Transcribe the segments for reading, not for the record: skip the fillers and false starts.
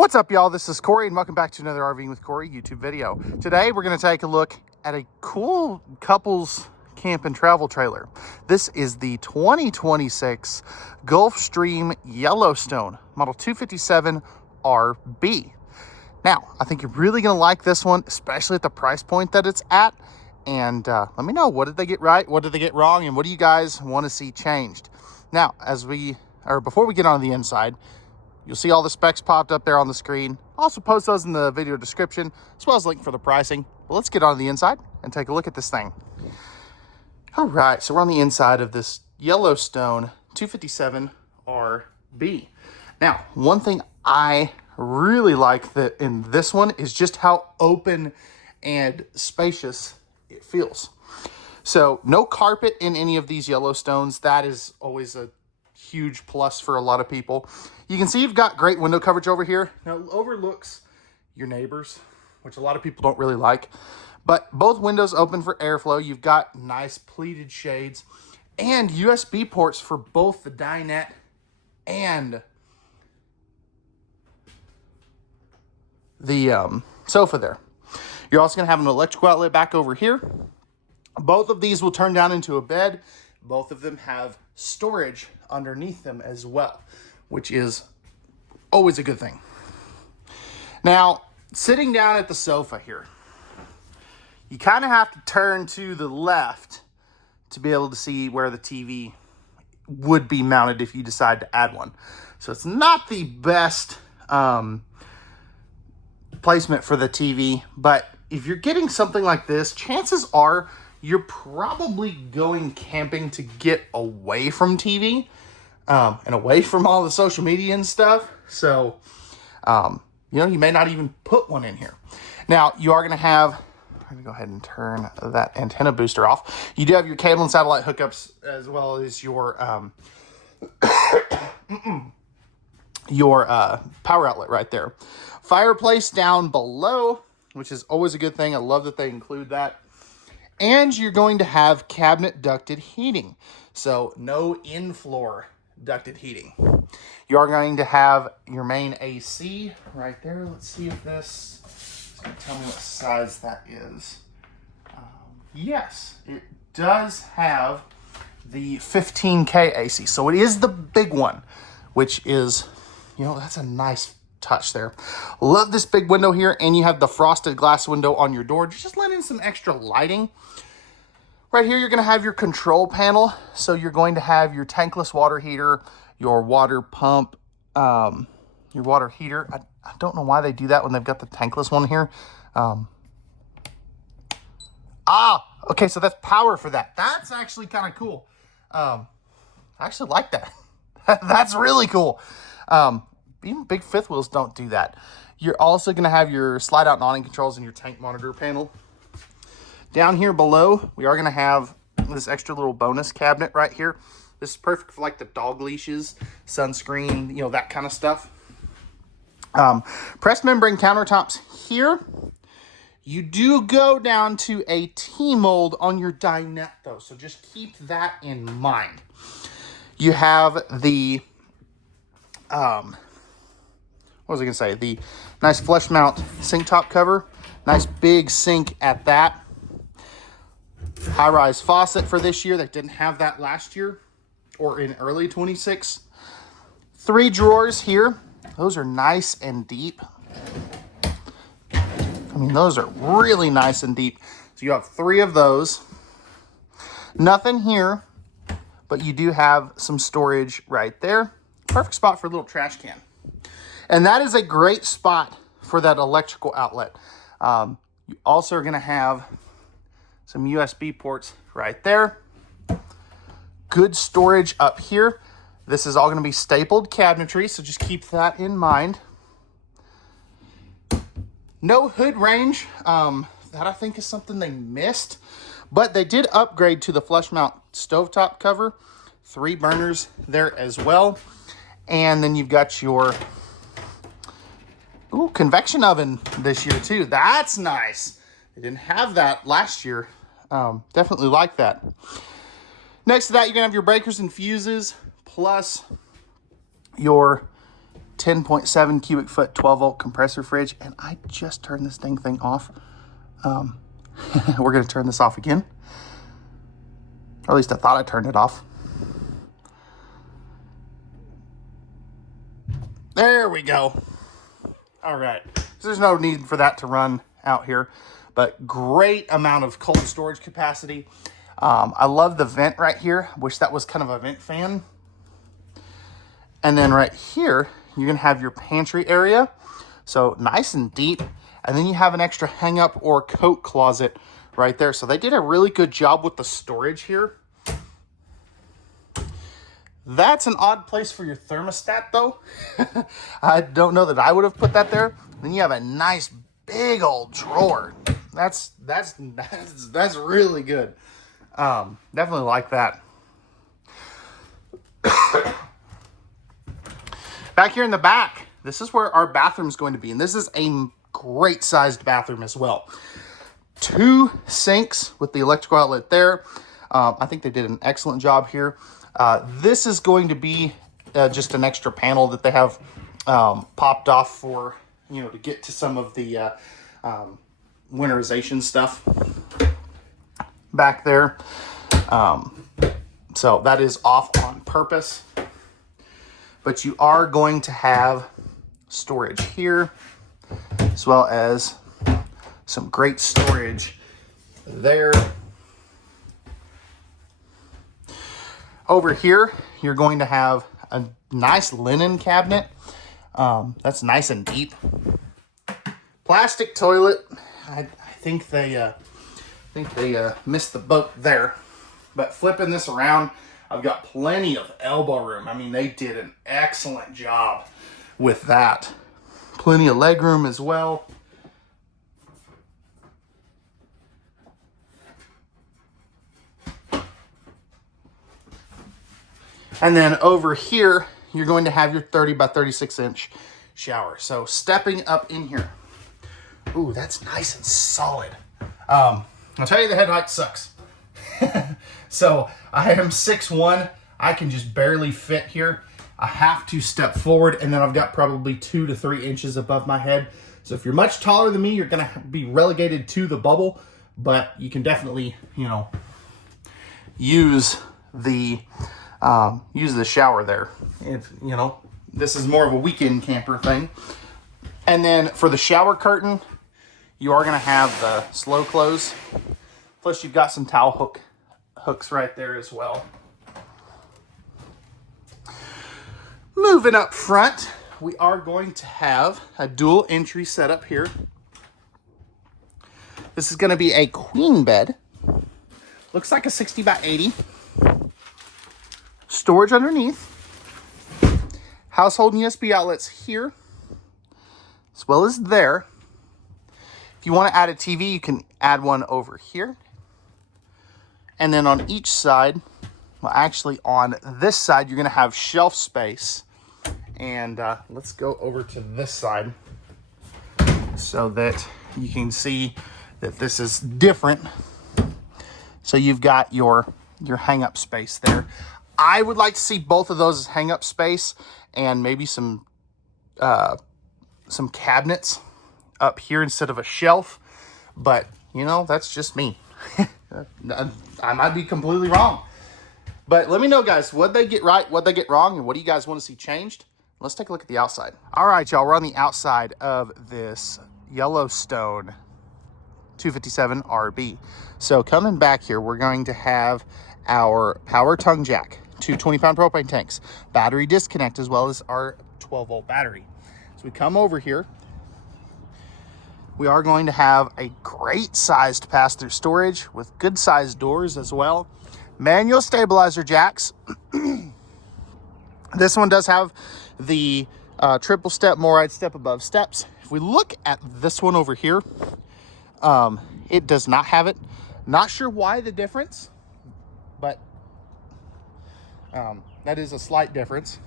What's up, y'all? This is Corey, and welcome back to another RVing with Corey YouTube video. Today, we're going to take a look at a cool couples camp and travel trailer. This is the 2026 Gulfstream Yellowstone Model 257 RB. Now, I think you're really going to like this one, especially at the price point that it's at. And let me know, what did they get right? What did they get wrong? And what do you guys want to see changed? Now, before we get on the inside, you'll see all the specs popped up there on the screen. I'll also post those in the video description, as well as a link for the pricing. But let's get on the inside and take a look at this thing. All right, so we're on the inside of this Yellowstone 257 RB. Now, one thing I really like in this one is just how open and spacious it feels. So no carpet in any of these Yellowstones. That is always a huge plus for a lot of people. You can see you've got great window coverage over here. Now it overlooks your neighbors, which a lot of people don't really like, but both windows open for airflow. You've got nice pleated shades and USB ports for both the dinette and the sofa there. You're also gonna have an electrical outlet back over here. Both of these will turn down into a bed. Both of them have storage underneath them as well, which is always a good thing. Now, sitting down at the sofa here, you kind of have to turn to the left to be able to see where the TV would be mounted if you decide to add one. So it's not the best placement for the TV, but if you're getting something like this, chances are you're probably going camping to get away from TV and away from all the social media and stuff. So, you may not even put one in here. Now, you are going to have, I'm going to go ahead and turn that antenna booster off. You do have your cable and satellite hookups, as well as your power outlet right there. Fireplace down below, which is always a good thing. I love that they include that. And you're going to have cabinet ducted heating. So no in-floor ducted heating. You are going to have your main AC right there. Let's see if this is going to tell me what size that is. Yes, it does have the 15K AC. So it is the big one, which is, that's a nice touch there. Love this big window here, and you have the frosted glass window on your door, just letting in some extra lighting. Right here, you're going to have your control panel. So you're going to have your tankless water heater, your water pump, your water heater. I don't know why they do that when they've got the tankless one here. Okay, so that's power for that. That's actually kind of cool. I actually like that. That's really cool. Even big fifth wheels don't do that. You're also going to have your slide out and awning controls and your tank monitor panel. Down here below, we are going to have this extra little bonus cabinet right here. This is perfect for like the dog leashes, sunscreen, that kind of stuff. Pressed membrane countertops here. You do go down to a T-mold on your dinette though, so just keep that in mind. You have the what was I going to say? The nice flush mount sink top cover. Nice big sink at that. High-rise faucet for this year. They didn't have that last year or in early 26. 3 drawers here. Those are nice and deep. Those are really nice and deep. So you have 3 of those. Nothing here, but you do have some storage right there. Perfect spot for a little trash can. And that is a great spot for that electrical outlet. You also are going to have some USB ports right there. Good storage up here. This is all going to be stapled cabinetry, so just keep that in mind. No hood range. That I think is something they missed. But they did upgrade to the flush mount stovetop cover. 3 burners there as well. And then you've got your convection oven this year too. That's nice. They didn't have that last year. Definitely like that. Next to that, you're gonna have your breakers and fuses, plus your 10.7 cubic foot 12-volt compressor fridge, and I just turned this dang thing off. We're going to turn this off again. Or at least I thought I turned it off. There we go. All right. So there's no need for that to run out here, but great amount of cold storage capacity. I love the vent right here. Wish that was kind of a vent fan. And then right here, you're going to have your pantry area. So nice and deep. And then you have an extra hang up or coat closet right there. So they did a really good job with the storage here. That's an odd place for your thermostat though. I don't know that I would have put that there. Then you have a nice big old drawer. That's really good. Definitely like that. Back here in the back, this is where our bathroom is going to be. And this is a great sized bathroom as well. 2 sinks with the electrical outlet there. I think they did an excellent job here. This is going to be just an extra panel that they have popped off for, you know, to get to some of the winterization stuff back there. So that is off on purpose. But you are going to have storage here, as well as some great storage there. Over here, you're going to have a nice linen cabinet. That's nice and deep. Plastic toilet. I think they missed the boat there. But flipping this around, I've got plenty of elbow room. I mean, they did an excellent job with that. Plenty of leg room as well. And then over here, you're going to have your 30 by 36 inch shower. So stepping up in here. Ooh, that's nice and solid. I'll tell you, the head height sucks. So I am 6'1". I can just barely fit here. I have to step forward, and then I've got probably 2 to 3 inches above my head. So if you're much taller than me, you're going to be relegated to the bubble, but you can definitely, you know, use the shower there. If, you know, this is more of a weekend camper thing. And then for the shower curtain, you are going to have the slow close. Plus you've got some towel hooks right there as well. Moving up front, we are going to have a dual entry setup here. This is going to be a queen bed. Looks like a 60 by 80. Storage underneath. Household USB outlets here, as well as there. If you want to add a TV, you can add one over here. And then on each side, well, actually on this side, you're going to have shelf space. And let's go over to this side so that you can see that this is different. So you've got your hang-up space there. I would like to see both of those as hang-up space and maybe some cabinets up here instead of a shelf. But, you know, that's just me. I might be completely wrong. But let me know, guys, what'd they get right, what'd they get wrong, and what do you guys want to see changed? Let's take a look at the outside. All right, y'all, we're on the outside of this Yellowstone 257 RB. So coming back here, we're going to have our power tongue jack, 2 20-pound propane tanks, battery disconnect, as well as our 12-volt battery. So we come over here. We are going to have a great sized pass-through storage with good sized doors as well. Manual stabilizer jacks. This one does have the triple step Moride step above steps. If we look at this one over here, it does not have it. Not sure why the difference, but that is a slight difference.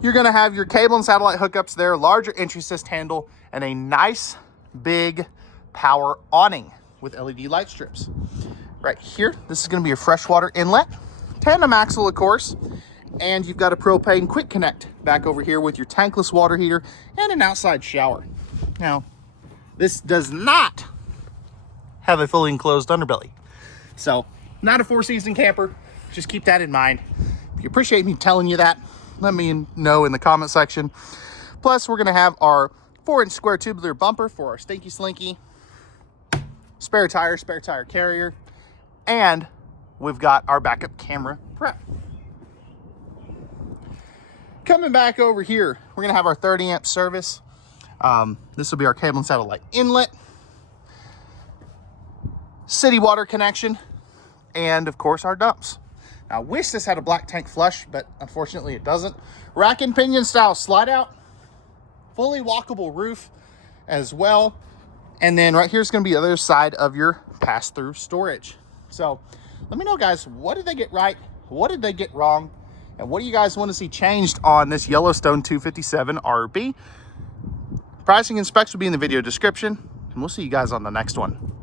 You're going to have your cable and satellite hookups there, larger entry assist handle, and a nice big power awning with LED light strips. Right here, this is going to be a freshwater inlet, tandem axle, of course, And you've got a propane quick connect back over here with your tankless water heater and an outside shower. Now, this does not have a fully enclosed underbelly. So, not a 4-season camper. Just keep that in mind. If you appreciate me telling you that, let me know in the comment section. Plus, we're gonna have our 4-inch square tubular bumper for our Stinky Slinky, spare tire carrier, and we've got our backup camera prep. Coming back over here, we're gonna have our 30-amp service. This will be our cable and satellite inlet, city water connection, and of course our dumps. Now, I wish this had a black tank flush, but unfortunately it doesn't. Rack and pinion style slide out, fully walkable roof as well. And then right here is gonna be the other side of your pass-through storage. So let me know, guys, what did they get right? What did they get wrong? And what do you guys want to see changed on this Yellowstone 257 RB? Pricing and specs will be in the video description, and we'll see you guys on the next one.